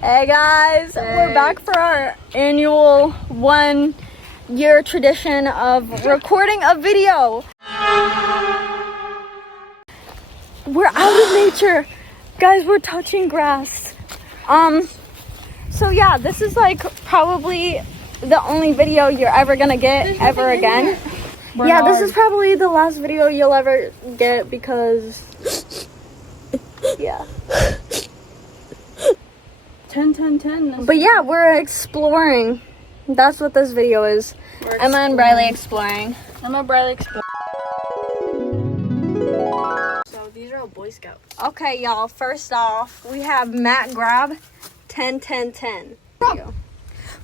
Hey guys, we're back for our annual 1-year tradition of recording a video. We're out of nature. Guys, we're touching grass. So yeah, this is like probably the only video you're ever gonna get ever again. Yeah, this is probably the last video you'll ever get because yeah. 10. But yeah, we're exploring. That's what this video is. Emma and Brylee exploring. So these are all Boy Scouts. Okay, y'all. First off, we have Matt Grab 10. Frog.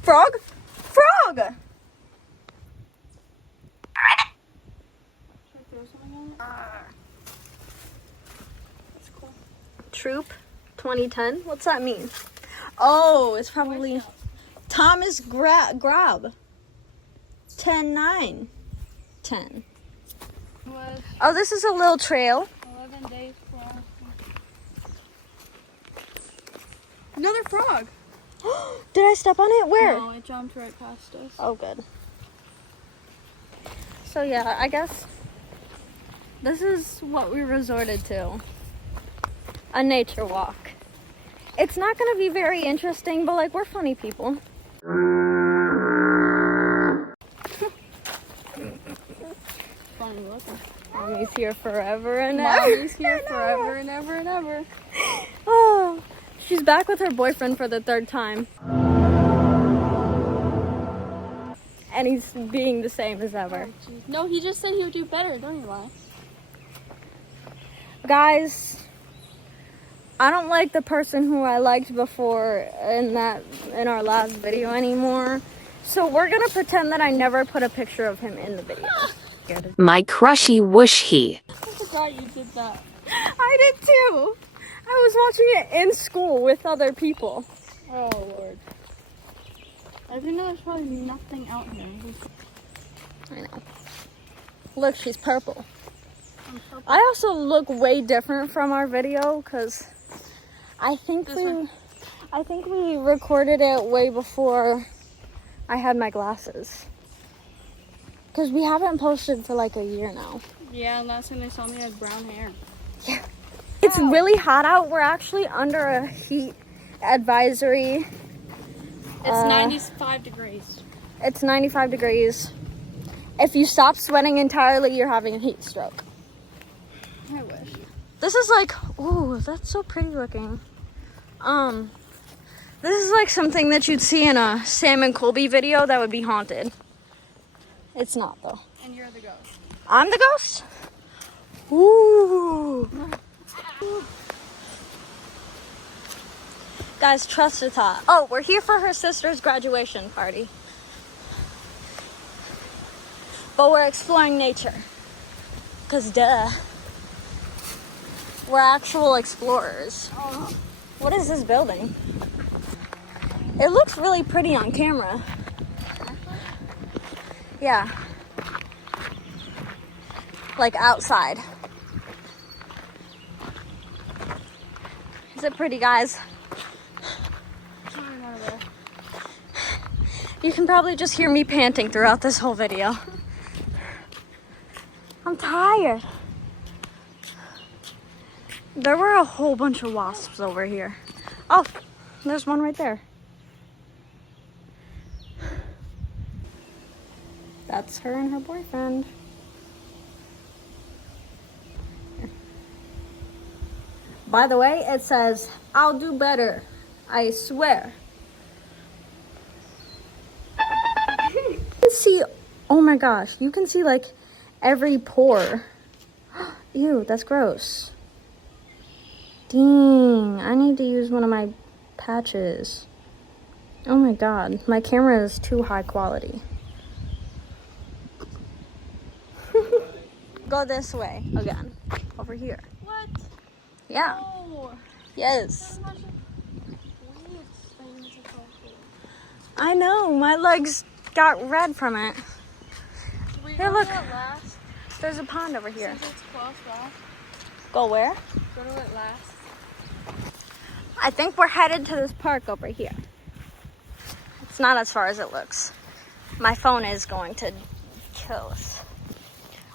Frog? Frog! Should I throw something on it? That's cool. Troop 2010. What's that mean? Oh, it's probably Thomas Grab 10. What? Oh, this is a little trail. 11 days plus. Another frog. Did I step on it? Where? No, it jumped right past us. Oh, good. So yeah, I guess this is what we resorted to. A nature walk. It's not going to be very interesting, but like, we're funny people. Funny looking. Mommy's here forever and ever. Mommy's here forever and ever and ever. Oh, she's back with her boyfriend for the 3rd time. And he's being the same as ever. Oh, no, he just said he would do better, don't you lie? Guys, I don't like the person who I liked before in our last video anymore. So we're gonna pretend that I never put a picture of him in the video. My crushy whoosh-he. I forgot you did that. I did too. I was watching it in school with other people. Oh, Lord. I didn't know there's probably nothing out here. I know. Look, she's purple. I'm purple. I also look way different from our video because I think we recorded it way before I had my glasses. Because we haven't posted for like a year now. Yeah, and last time they saw me, I had brown hair. Yeah. It's really hot out. We're actually under a heat advisory. It's 95 degrees. It's 95 degrees. If you stop sweating entirely, you're having a heat stroke. I wish. This is like, ooh, that's so pretty looking. This is like something that you'd see in a Sam and Colby video that would be haunted. It's not though. And you're the ghost. I'm the ghost? Ooh. Guys, trust is hot. Oh, we're here for her sister's graduation party. But we're exploring nature. 'Cause duh. We're actual explorers. Oh. What is this building? It looks really pretty on camera. Yeah. Like outside. Is it pretty, guys? You can probably just hear me panting throughout this whole video. I'm tired. There were a whole bunch of wasps over here. Oh, there's one right there. That's her and her boyfriend. By the way, it says, "I'll do better. I swear." You can see, oh my gosh, you can see like every pore. Ew, that's gross. Dang, I need to use one of my patches. Oh my god, my camera is too high quality. Go this way again. Over here. What? Yeah. Oh. Yes. Weird things to talk to. I know. My legs got red from it. Here, look. Last, There's a pond over here. since it's close last. Go where? Go to it last. I think we're headed to this park over here. It's not as far as it looks. My phone is going to kill us.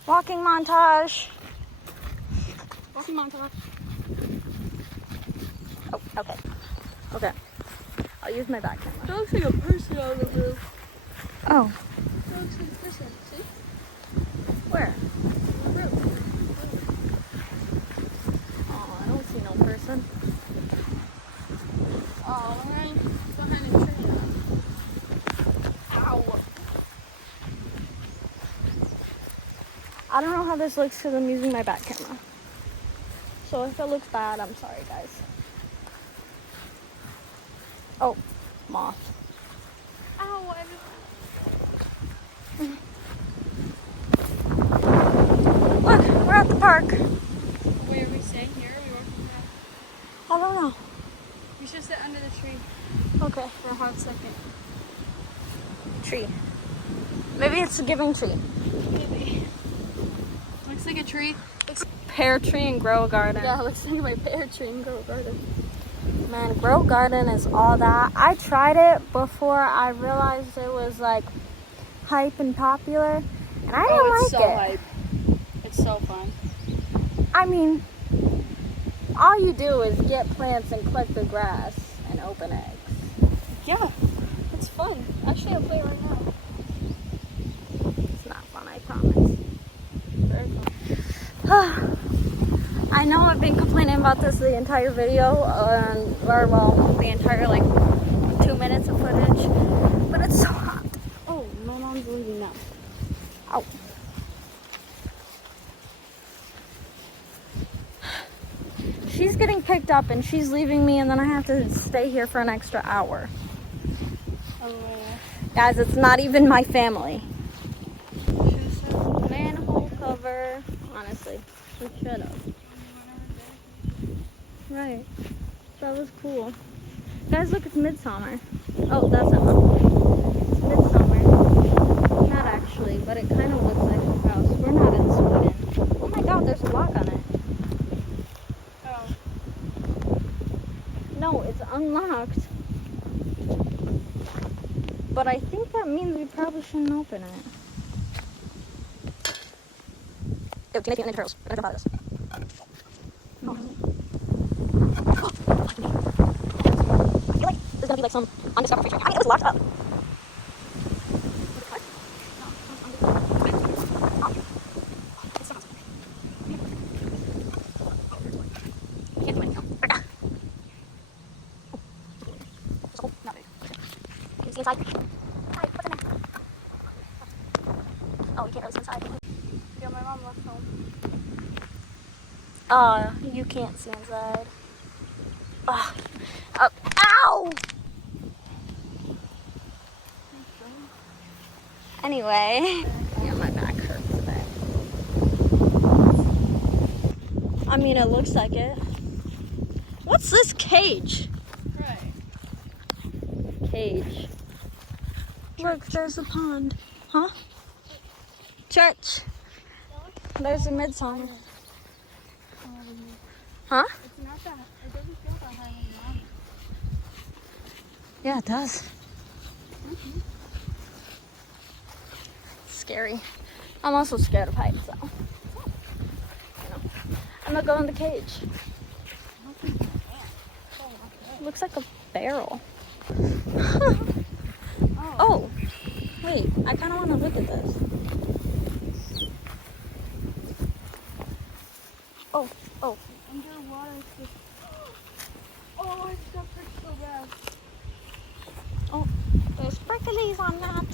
Walking montage. Walking montage. Oh, okay. Okay. I'll use my back camera. That looks like a person on the roof. Oh, That looks like a person. See? where? On the roof. Oh, I don't see no person. Oh, we're right behind a tree. Ow. I don't know how this looks because I'm using my back camera. So if it looks bad, I'm sorry, guys. Oh, moth. Ow. Look, we're at the park. Wait, are we staying here? Or are we walking back? I don't know. We should sit under the tree Okay. for a hot second. Tree. Maybe it's a giving tree. Maybe. Looks like a tree. Pear tree and grow garden. Yeah, it looks like my pear tree and grow garden. Man, grow garden is all that. I tried it before I realized it was like hype and popular, and I didn't it's like so it. hype. It's so fun. I mean, all you do is get plants and collect the grass and open eggs. Yeah, it's fun. Actually, I'll play right now. It's not fun, I promise. Very fun. I know I've been complaining about this the entire video, or well, the entire like 2 minutes of footage, but it's so hot. Oh, my mom's leaving now. Ow. She's getting picked up and she's leaving me, and then I have to stay here for an extra hour. Oh, yeah. Guys, it's not even my family. Manhole cover. Honestly, we should have. Right. That was cool. Guys, look, it's midsummer. Oh, that's not. It's midsummer. Not actually, but it kind of looks like a house. We're not in Sweden. Oh my god, there's a lock on it. Oh. No, it's unlocked. But I think that means we probably shouldn't open it. Yo, Teenage Mutant Ninja Turtles. I'm gonna jump out of this. Oh. I feel like there's gonna be like some undiscovered feature. I mean, it was locked up. We can't do anything else. Not big. Can you see inside? Hi, what's in there? Oh, you can't really see inside. Yeah, my mom left home. You can't see inside. Ow! Anyway. Yeah, my back hurts a bit. I mean, it looks like it. What's this cage? Right. Cage. Look, there's a pond. Huh? Church. There's a midsummer. Huh? It's not that. It doesn't feel that high anymore. Yeah, it does. Scary. I'm also scared of heights, so. I'm gonna go in the cage. Looks like a barrel. Oh, wait. I kind of want to look at this. Oh. Underwater. It's just... Oh, it's got pricked so bad. Oh, there's pricklies on that.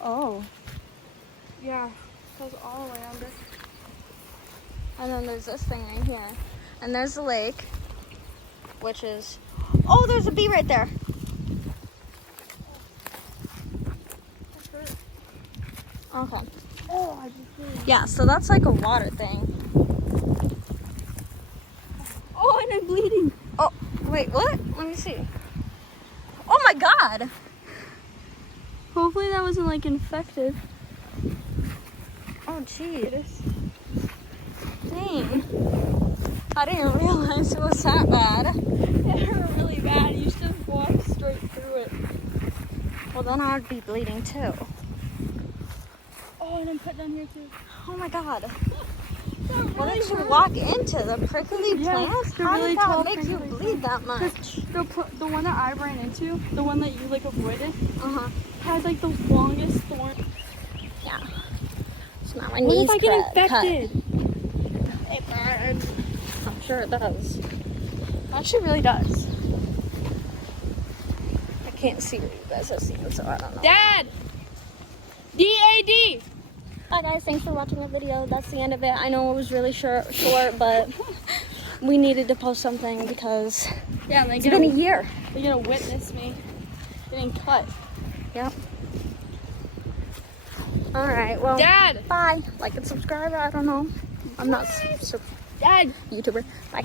Oh. Yeah, it goes all the way under. And then there's this thing right here. And there's the lake, which is... Oh, there's a bee right there. Okay. Oh, I just did. Yeah, so that's like a water thing. Oh, and I'm bleeding. Oh, wait, what? Let me see. Oh my god. Hopefully that wasn't like infected. Oh, jeez. Dang. I didn't realize it was that bad. It hurt really bad. You should have walked straight through it. Well, then I would be bleeding too. Oh, and I'm cut down here too. Oh my god. What did you walk into? The prickly plants? the How really did that tall make you prickly bleed that much? The one that I ran into, the one that you like avoided, Uh-huh. had like the longest thorn. Yeah. So now my What knees if I get cut. infected? It burns. I'm sure it does. Actually, really does. I can't see what you guys are seeing, so I don't know. Dad! D-A-D! Bye guys, thanks for watching the video. That's the end of it. I know it was really short, but we needed to post something because Yeah, like it's been a year. They're gonna witness me getting cut. Yep. All right, well, Dad! bye. Like and subscribe. I don't know. I'm not Dad! YouTuber. Bye.